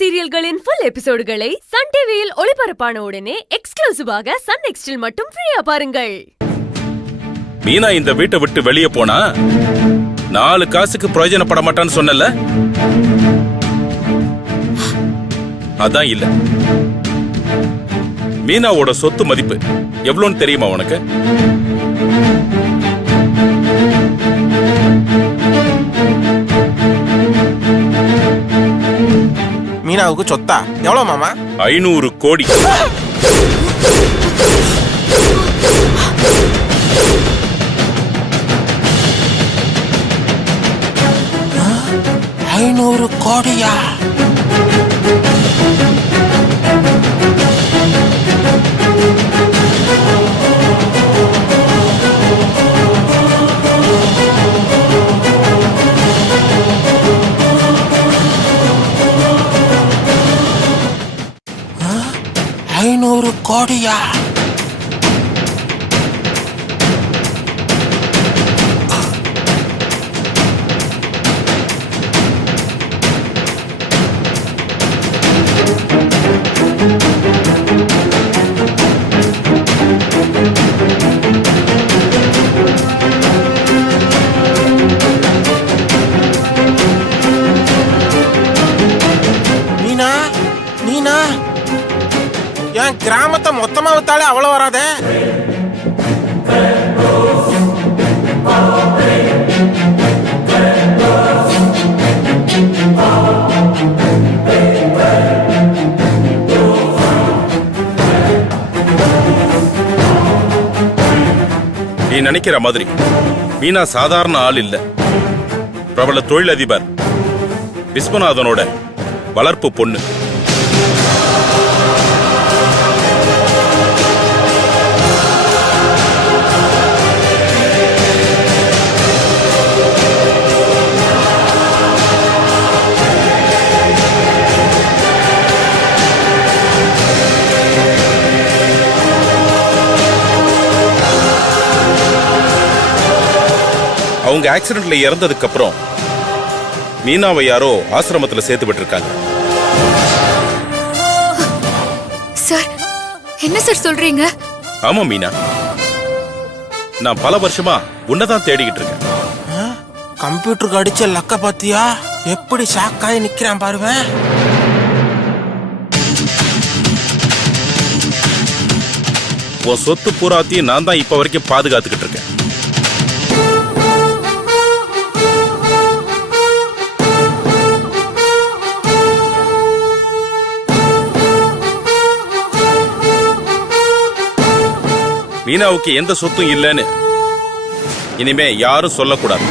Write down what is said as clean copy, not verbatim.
சீரியல்களின் full எபிசோடுகளை Sun டிவியில் ஒளிபரப்பான உடனே எக்ஸ்க்ளூசிவாக சன் நெக்ஸ்டில் மட்டும் ஃப்ரீயா பாருங்கள். மீனா இந்த வீட்டை விட்டு வெளியே போனா 4 காசுக்கு பிரயோஜனப்பட மாட்டான்னு சொன்னல, அதான் இல்ல. மீனாவோட சொத்து மதிப்பு எவ்வளவுன்னு தெரியுமா உனக்கு? மீனாவுக்கு சொத்தா எவ்வளவு மாமா? 500 கோடி. ஐநூறு கோடியா? ஐநூறு கோடியா? மீனா, மீனா, என் கிராமத்தை மொத்தமா வித்தாலே அவ்வளவு வராதே. நீ நினைக்கிற மாதிரி மீனா சாதாரண ஆள் இல்ல. பிரபல தொழிலதிபர் விஸ்வநாதனோட வளர்ப்பு பொண்ணு. அவங்க ஆக்சிடென்ட்ல இறந்ததுக்கு அப்புறம் மீனாவை யாரோ ஆசிரமத்துல சேர்த்து விட்டுருக்காங்க. சார், என்ன சார் சொல்றீங்க? ஆமா மீனா, நான் பல வருஷமா உன்னதான் தேடிக்கிட்டு இருக்கேன். கம்ப்யூட்டருக்கு அடிச்ச லக்க பாத்தியா? எப்படி ஷாக்காய் நிக்கிறான் பாருவேன். உன் சொத்து பூராத்தையும் நான் தான் இப்ப வரைக்கும் பாதுகாத்துக்கிட்டு இருக்கேன். மீனாவுக்கு எந்த சொத்தும் இல்லைன்னு இனிமே யாரும் சொல்லக்கூடாது.